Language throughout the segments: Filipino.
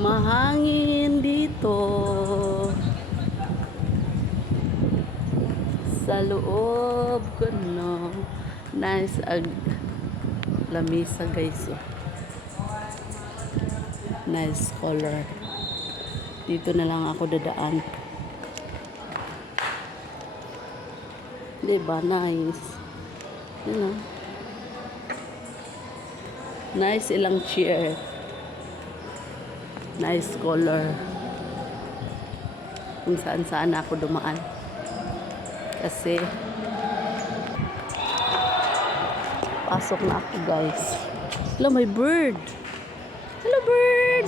Mahangin dito. Sa loob ko no. Nice ag lamisa guys. oh. Nice color. Dito na lang ako dadaan. Diba? Nice. Yun oh. Nice ilang chair. Nice color. Kung saan saan ako dumaan. Kasi pasok na ako guys. Hello, may bird. Hello, bird.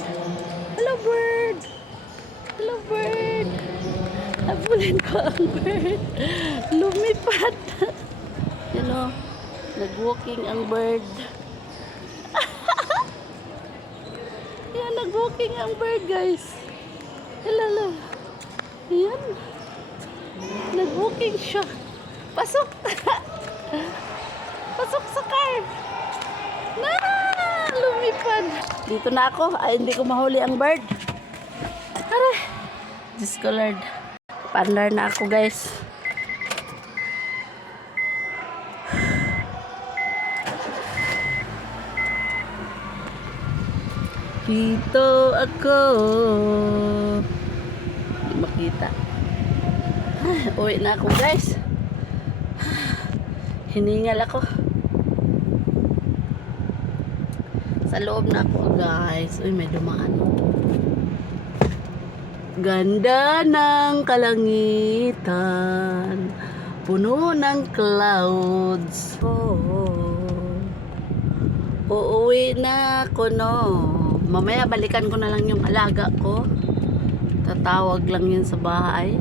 Hello, bird. Hello, bird. Habulin ko ang bird. Lumipad. you know, nag-walking ang bird. Nag-walking ang bird, guys. Hello, Yan. Nag-walking siya. Pasok. Pasok sa car. Na! Lumipad. Dito na ako. Ay, hindi ko mahuli ang bird. Tara. Diyos ko, Lord. Pandar na ako, guys. Dito ako. Hindi makita. Ah, Uwi na ako, guys. Hiningal ako. Sa loob na ako, guys. Uy, may dumaan. Ganda ng kalangitan. Puno ng clouds. Oh. Uuwi na ako, no. Mamaya balikan ko na lang yung alaga ko. Tatawag lang yun sa bahay.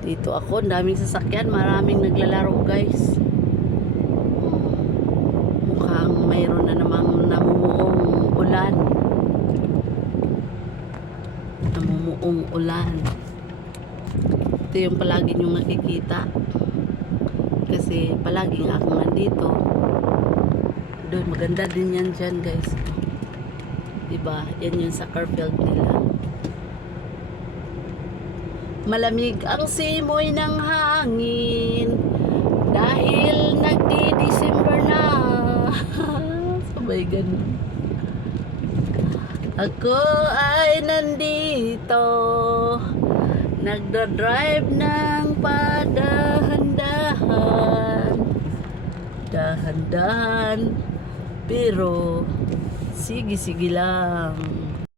Dito ako, daming sasakyan, maraming naglalaro guys. Mukhang mayroon na namang namumuong ulan. Namumuong ulan. Ito yung palagi nyo makikita. Kasi palaging ako nandito. Doon, maganda din yan dyan guys. Diba? Yan yung sa Carfield nila. Malamig ang simoy ng hangin dahil nagdi-December na. Sabay ganun. Ako ay nandito Nagdadrive ng padahan-dahan Dahan-dahan. Pero Sige-sige lang